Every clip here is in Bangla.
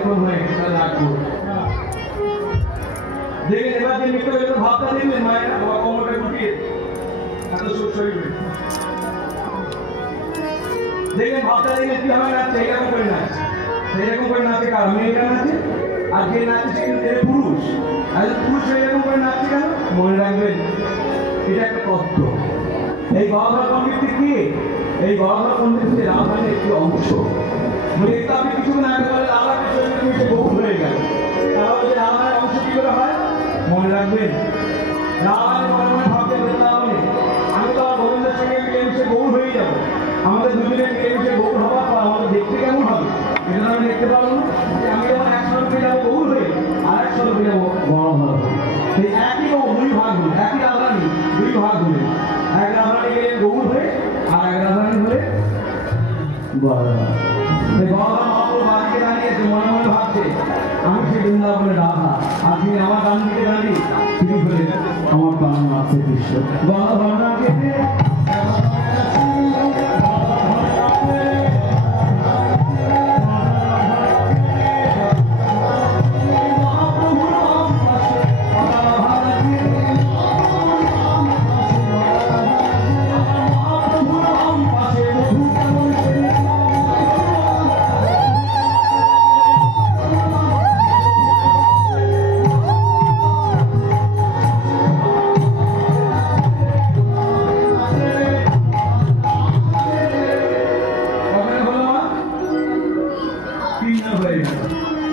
এখন হয়ে গেছে রাখবো দেখে এবার যে মিত্র একটু ভাবটা দেখলেন মায়েরা বাবা কোমরটা গুটিয়ে এত শরীর দেখলেন ভাবটা দেখলেন কিভাবে নাচছে এইরকম করে নাচছে সেইরকম করে নাচে কার মেয়েটা নাচে আর যে নাচছে সে কিন্তু পুরুষ আর পুরুষ এইরকম করে নাচছে কেন মনে রাখবেন এটা একটা তত্ত্ব এই গহ্বর পণ্ডিত কি এই গহ্বর পণ্ডিত হচ্ছে রামায়ণের একটি অংশ বলে এটা আপনি কিছুক্ষণ আগে বলে রামায়ণের শরীরে মিশে বহু হয়ে গেল তাহলে যে রামায়ণের অংশ কি করে হয় মনে রাখবেন রামায়ণের মনে মনে ভাবতে বৃন্দাবনে আমি তো আমার গোবিন্দের সঙ্গে মিলেমিশে বহু হয়ে যাবো আমাদের দুজনে মিলেমিশে বহু হওয়ার পর আমাদের দেখতে কেমন হবে এটা আমি দেখতে পারবো যে আমি যখন 100 রুপে যাবো বহু হয়ে আর 100 রুপে যাবো বড় হবে সেই একই দুই ভাগ হলে একই রাধারানী দুই ভাগ হলে এক রাধারানী গেলে গৌর হয়ে আর এক রাধারানী হলে বাড়িকে দাঁড়িয়েছে মনে মনে ভাবছে আমি সেই বৃন্দাবনের রাধা আর তিনি আমার ডান দিকে দাঁড়িয়ে তিনি হলেন আমার প্রাণ আছে কৃষ্ণ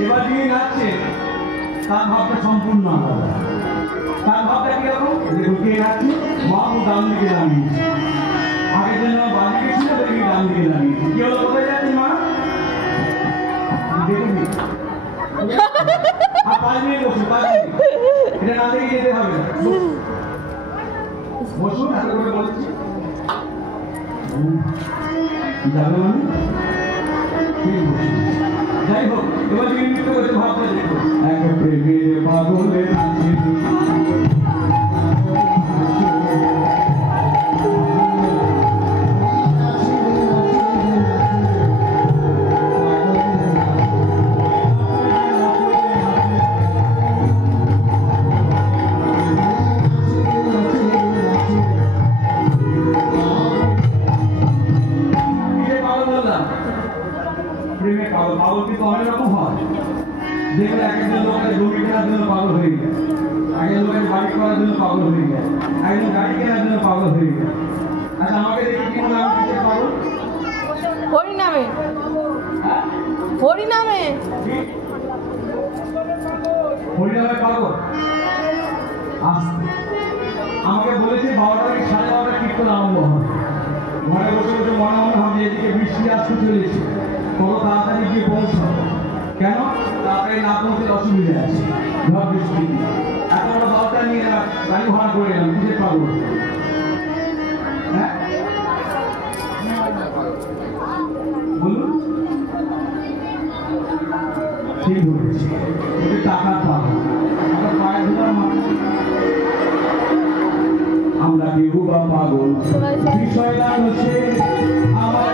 এবার যিনি নাচছে তার ভাবটা সম্পূর্ণ আলাদা তার ভাবটা কিরকম কে নাচছে মা ও ডান দিকে দাঁড়িয়েছে আগের জন্য বাঁ দিকে ছিল দেখি ডান দিকে দাঁড়িয়েছে কি হলো কোথায় যাচ্ছি মা দেখুন আর 5 মিনিট বসুন 5 মিনিট এটা না দেখে যেতে হবে না বসুন এত করে বলছি যাবে মানে যাই হোক এবার তুমি নৃত্য করে ভাবতে দেখো এক প্রেমের পাগলে নাচে প্রেমে পাগল পাগল কিন্তু অনেক রকম হয় যেগুলো একজন লোকের জমি কেনার জন্য পাগল হয়ে যায় একজন লোকের বাড়ি করার জন্য পাগল হয়ে যায় একজন গাড়ি কেনার জন্য পাগল হয়ে যায় আচ্ছা আমাকে দেখি কি নাম কিসের পাগল হরিনামে হরিনামে হরিনামের পাগল আমাকে বলেছে 12টা কি 12:30 কীর্তন আরম্ভ হবে ঘরে বসে বসে মনে মনে ভাবি এদিকে বৃষ্টি আসতে চলেছে কত তাড়াতাড়ি গিয়ে পৌঁছাও কেন তাড়াতাড়ি না পৌঁছলে অসুবিধা আছে ঝড় বৃষ্টি এত বড় দলটা নিয়ে গাড়ি ভাড়া করে এলাম কিসের পাগল হ্যাঁ বলুন ঠিক বলেছি টাকার পাগল আমার পায়ে ধরার মাথা আমরা কেউ বা পাগল বিষয় হচ্ছে আমার